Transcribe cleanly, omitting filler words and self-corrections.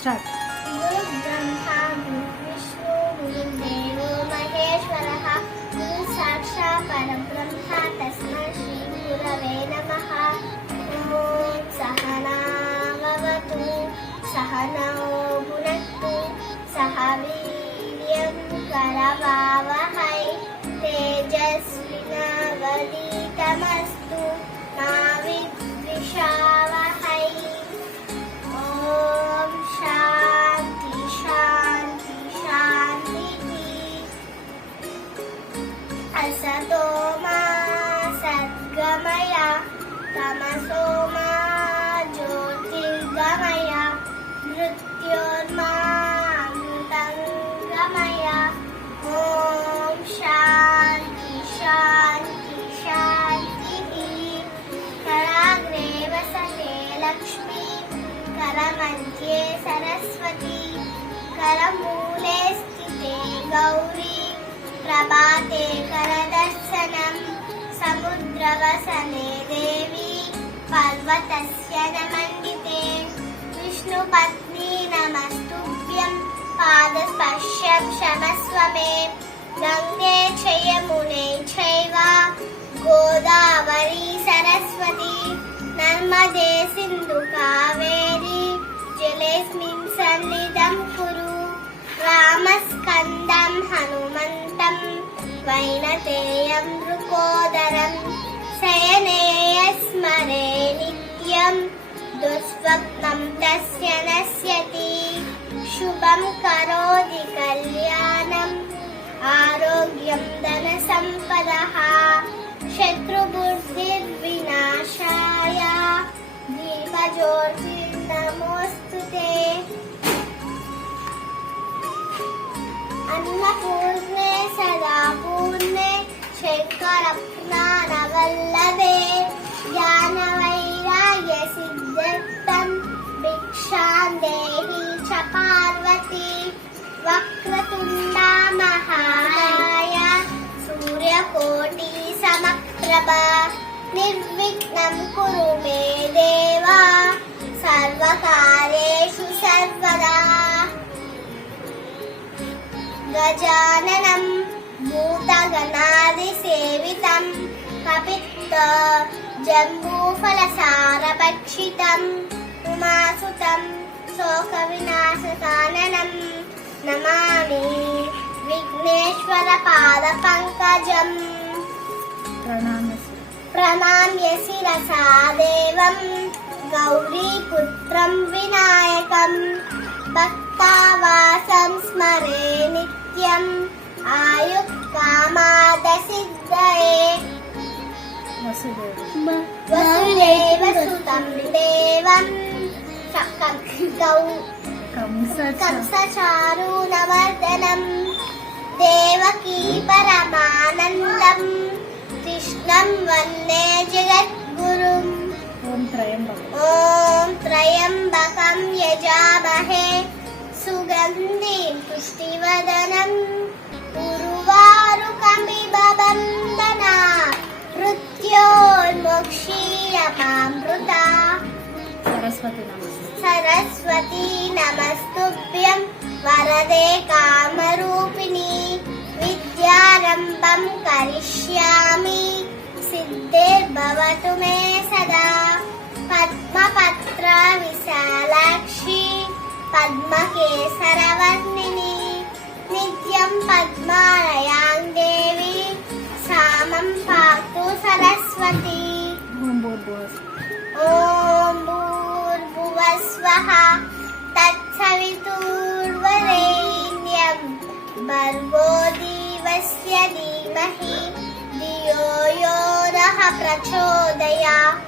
Start. గురు బ్రహ్మ గురు విష్ణు గురుదేవో మహేశ్వరః గురు సాక్షాత్ పరబ్రహ్మ తస్మై శ్రీ గురవే నమః. ఓం సహనావతు సహనౌ భునక్తు సహ వీర్యం కరవావహై తేజస్వినావధీతమస్తు మా విద్విషావహై. ఓం శాంతి శాంతి శాంతి. అసతో మా సద్గమయ తమసో మా జ్యోతిర్గమయ మృత్యోర్మా అమృతంగమయ. ఓం శాంతి శాంతి శాంతి. కరాగ్రే వసతే లక్ష్మీ కరమధ్యే సరస్వతి కరమూలే స్థితే గౌరీ ప్రభాతే కరదర్శనం సముద్రవసనే దేవి పర్వతస్య నమండితే. విష్ణుపత్ని నమస్తుభ్యం పాదస్పర్శం క్షమస్వ మే. గంగే చ యమునే చైవ గోదావరి సరస్వతి నర్మదే సింధు కావేరి జలేస్మిన్ సన్నిధం కురు. రామస్కందం హనుమంతం వైనతేయం నృకోదరం శయనే స్మరే నిత్యం దుస్వప్నం తస్య నశ్యతి. శుభం కరోతి కళ్యాణం ఆరోగ్యం ధన సంపదః శత్రుబుద్ధిర్వినాశాయ దీపజ్యోతిర్నమోస్తుతే. అన్నపూర్ణే సదా పూర్ణే శంకరప్రాణవల్లభే జ్ఞానవైరాగ్య సిద్ధ్యర్థం భిక్షాం దేహి చ పార్వతి. వక్రతుండా మహాకాయ సూర్యకోటి సమప్రభ నిర్విఘ్నం కురు మే దేవా సర్వకార్యేషు సర్వదా. గజాననం భూతగణాదిసేవితం కపిత్త జంబూఫలసారభక్షితం ఉమాసుతం శోకవినాశకాననం నమామి విఘ్నేశ్వర పాద పంకజం. ప్రణామ్య శిరసా దేవం గౌరీపుత్రం వినాయకం భక్తావాసం స్మరే నిత్యం ఆయు కామాద సిద్ధయే. వసుదేవ సుతం దేవం కంసచారుణమర్దనం దేవకీ పరమానందం కృష్ణం వందే జగద్గురుం. ఓం త్రయంబకం యజామహే సుగంధిం పుష్టివర్ధనం ఉర్వారుకమివ బంధనాత్ మృత్యోర్ముక్షీయమామృతా. సరస్వతీ నమస్తుభ్యం వరదే కామరూపిణి విద్యారంభం కరిష్యామి సిద్ధిర్భవతు మే సదా. పద్మపత్ర విశాలాక్షి పద్మకేసరవర్ణిని నిత్యం పద్మాలయాం దేవి సామం పాతు సరస్వతి. ఓం భూర్భువస్వః తత్సవితుర్వరేణ్యం భర్గో దేవస్య ధీమహి ధియో యో నః ప్రచోదయాత్.